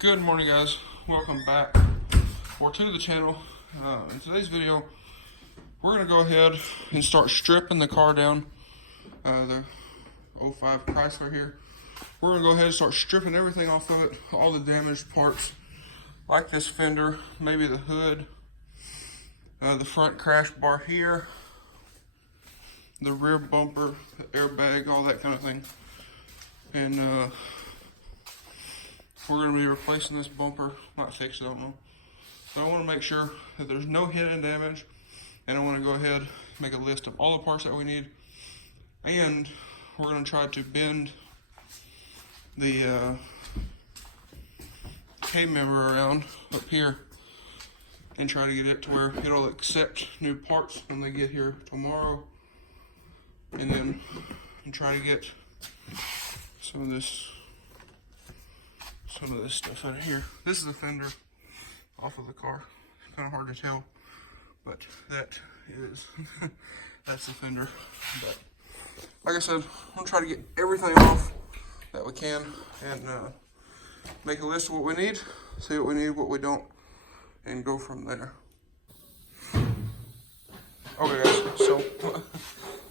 Good morning, guys. Welcome back or to the channel. In today's video, we're going to go ahead and start stripping the car down. The 05 Chrysler here. We're going to go ahead and start stripping everything off of it, all the damaged parts, like this fender, maybe the hood, the front crash bar here, the rear bumper, the airbag, all that kind of thing. And we're going to be replacing this bumper, not fix it, I don't know. So I want to make sure that there's no hidden damage, and I want to go ahead and make a list of all the parts that we need, and we're going to try to bend the K-member around up here and try to get it to where it'll accept new parts when they get here tomorrow, and then try to get some of this stuff out of here. This is the fender off of the car. It's kind of hard to tell, but that is that's the fender. But like I said, I'm gonna try to get everything off that we can and make a list of what we need, see what we need, what we don't, and go from there. Okay, guys. So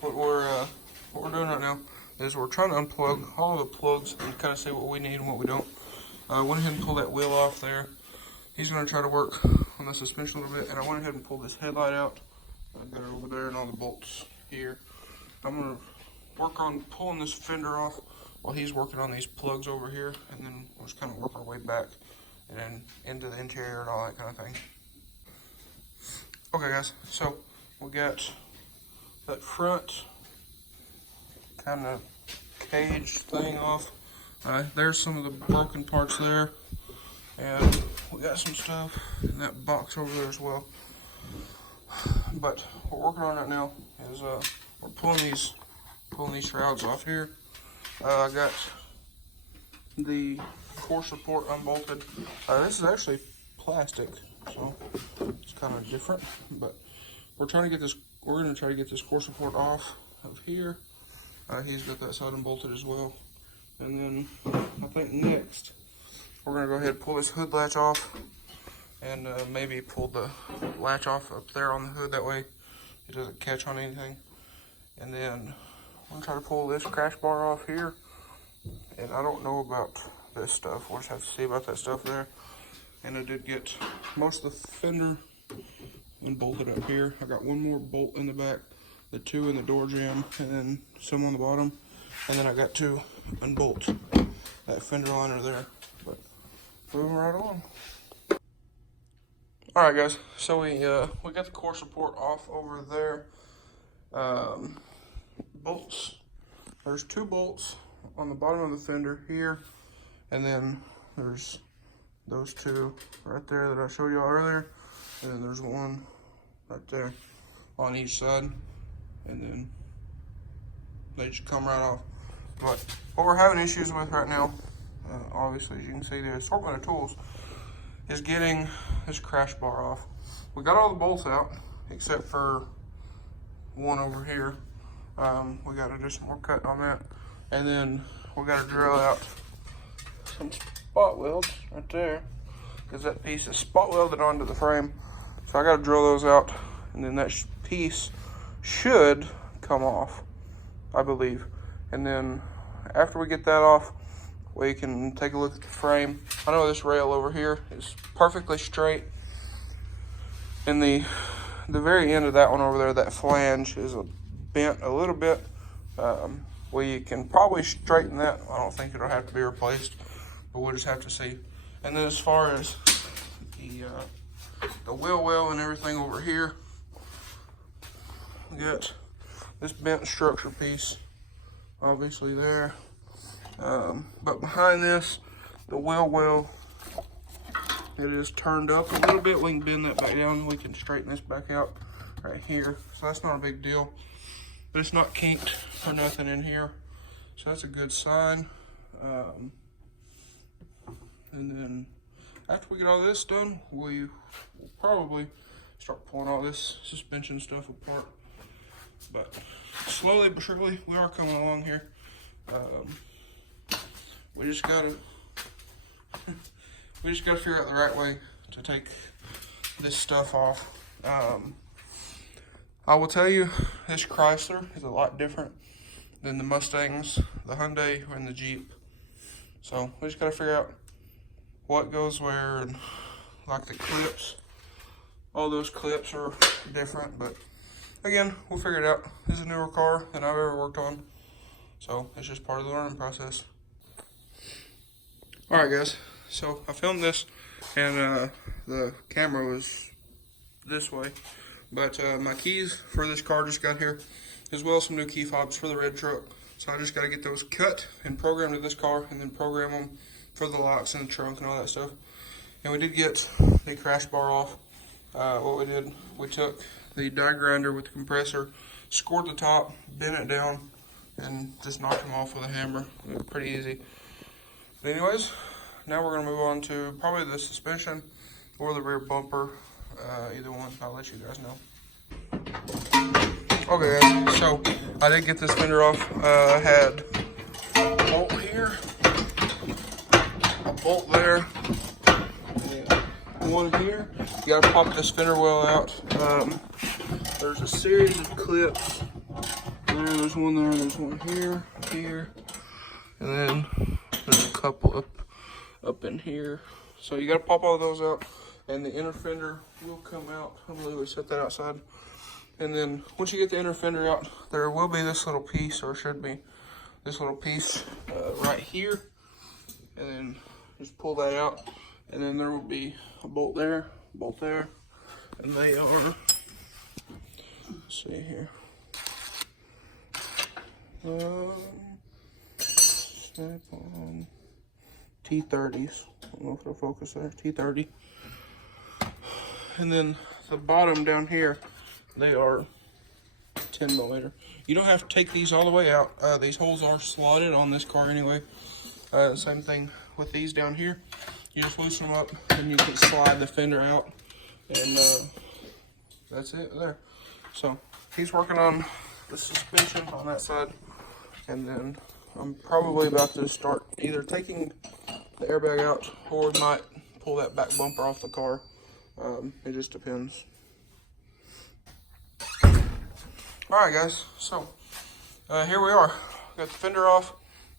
what we're doing right now is we're trying to unplug all the plugs and kind of see what we need and what we don't. I went ahead and pulled that wheel off there. He's going to try to work on the suspension a little bit, and I went ahead and pulled this headlight out. I got it over there and all the bolts here. I'm going to work on pulling this fender off while he's working on these plugs over here, and then we'll just kind of work our way back and then into the interior and all that kind of thing. Okay, guys, so we got that front kind of cage thing off. There's some of the broken parts there, and we got some stuff in that box over there as well. But what we're working on right now is we're pulling these shrouds off here. I got the core support unbolted. This is actually plastic, so it's kind of different. But we're trying to get this. We're going to try to get this core support off of here. He's got that side unbolted as well. And then I think next we're going to go ahead and pull this hood latch off and maybe pull the latch off up there on the hood. That way it doesn't catch on anything. And then I'm going to try to pull this crash bar off here. And I don't know about this stuff. We'll just have to see about that stuff there. And I did get most of the fender unbolted up here. I got one more bolt in the back, the two in the door jamb, and then some on the bottom. And then I got to unbolt that fender liner there. But moving right on. All right, guys. So we got the core support off over there. Bolts. There's two bolts on the bottom of the fender here, and then there's those two right there that I showed y'all earlier, and then there's one right there on each side, and then they just come right off. But what we're having issues with right now, obviously, as you can see, the assortment of tools is getting this crash bar off. We got all the bolts out except for one over here. We got to do some more cutting on that, and then we got to drill out some spot welds right there, because that piece is spot welded onto the frame. So I got to drill those out, and then that piece should come off, I believe. And then after we get that off, we can take a look at the frame. I know this rail over here is perfectly straight. And the very end of that one over there, that flange is bent a little bit. We can probably straighten that. I don't think it'll have to be replaced, but we'll just have to see. And then as far as the wheel well and everything over here, we got this bent structure piece obviously there, but behind this, the wheel well, it is turned up a little bit. We can bend that back down. We can straighten this back out right here, so that's not a big deal. But it's not kinked or nothing in here, so that's a good sign. And then after we get all this done, we will probably start pulling all this suspension stuff apart. But slowly but surely, we are coming along here. We just gotta we just gotta figure out the right way to take this stuff off. I will tell you, this Chrysler is a lot different than the Mustangs, the Hyundai, and the Jeep. So we just gotta figure out what goes where, and like the clips, all those clips are different, but again, we'll figure it out. This is a newer car than I've ever worked on, so it's just part of the learning process. Alright guys, so I filmed this, and the camera was this way, but my keys for this car just got here, as well as some new key fobs for the red truck. So I just got to get those cut and programmed to this car, and then program them for the locks and the trunk and all that stuff. And we did get the crash bar off. What we did, we took the die grinder with the compressor, scored the top, bent it down, and just knocked them off with a hammer. It was pretty easy. But anyways, now we're going to move on to probably the suspension or the rear bumper. Either one, I'll let you guys know. Okay guys, so I did get this fender off. I had a bolt here, a bolt there, and one here. You gotta pop this fender well out. There's a series of clips. There's one there, there's one here, and then there's a couple up in here. So you gotta pop all those out, and the inner fender will come out. I'm gonna literally set that outside. And then once you get the inner fender out, there will be this little piece, or should be this little piece right here. And then just pull that out. And then there will be a bolt there, and they are, let's see here. Snap on T30s. I don't know if it'll focus there. T30. And then the bottom down here, they are 10 millimeter. You don't have to take these all the way out. These holes are slotted on this car anyway. Same thing with these down here. You just loosen them up, and you can slide the fender out, and that's it there. So he's working on the suspension on that side, and then I'm probably about to start either taking the airbag out, or might pull that back bumper off the car. It just depends. Alright guys, so here we are. Got the fender off.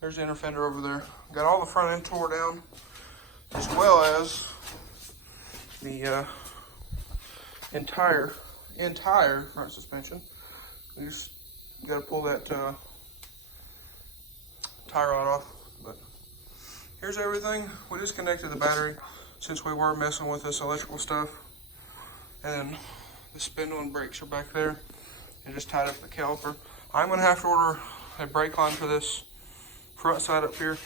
There's the inner fender over there. Got all the front end tore down, as well as the entire front suspension. We just got to pull that tie rod off. But here's everything. We disconnected the battery since we were messing with this electrical stuff, and the spindle and brakes are back there, and just tied up the caliper. I'm gonna have to order a brake line for this front side up here,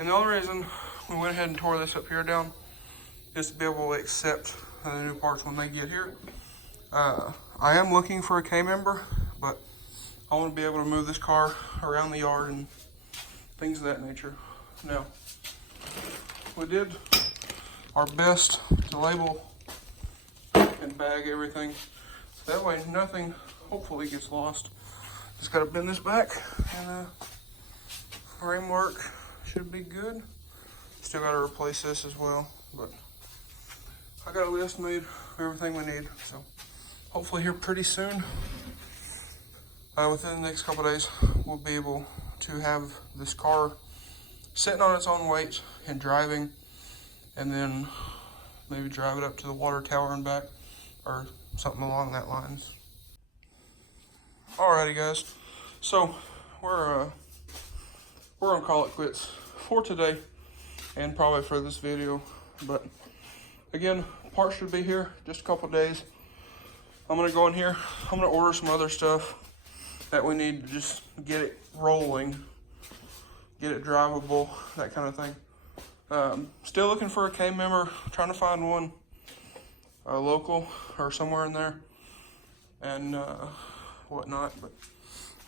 and the only reason we went ahead and tore this up here down is to be able to accept the new parts when they get here. I am looking for a K-member, but I want to be able to move this car around the yard and things of that nature. Now, we did our best to label and bag everything, so that way nothing hopefully gets lost. Just got to bend this back, and framework should be good. Still got to replace this as well, but I got a list made of everything we need, so hopefully here pretty soon, within the next couple days, we'll be able to have this car sitting on its own weight and driving, and then maybe drive it up to the water tower and back, or something along that lines. Alrighty guys, so we're gonna call it quits for today, and probably for this video. But again, parts should be here just a couple days. I'm gonna go in here, I'm gonna order some other stuff that we need to just get it rolling, get it drivable, that kind of thing. Still looking for a K member, trying to find one local or somewhere in there, and whatnot. But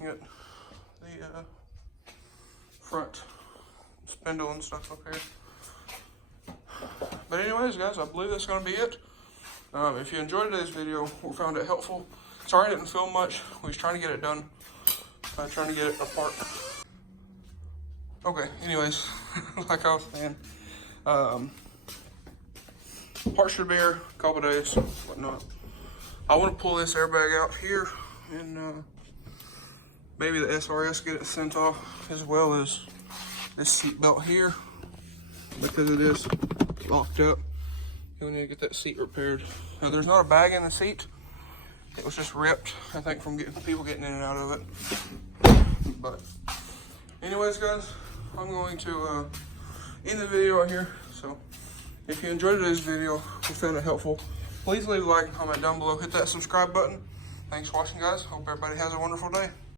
get the front spindle and stuff up here. But anyways guys, I believe that's going to be it. If you enjoyed today's video or found it helpful, sorry I didn't film much. We was trying to get it done, trying to get it apart. Okay, anyways, like I was saying, parts should be here a couple days, whatnot. I want to pull this airbag out here and maybe the SRS get it sent off, as well as this seat belt here, because it is locked up. We need to get that seat repaired. Now, there's not a bag in the seat. It was just ripped, I think, from people getting in and out of it. But anyways, guys, I'm going to end the video right here. So if you enjoyed today's video, if you found it helpful, please leave a like and comment down below. Hit that subscribe button. Thanks for watching, guys. Hope everybody has a wonderful day.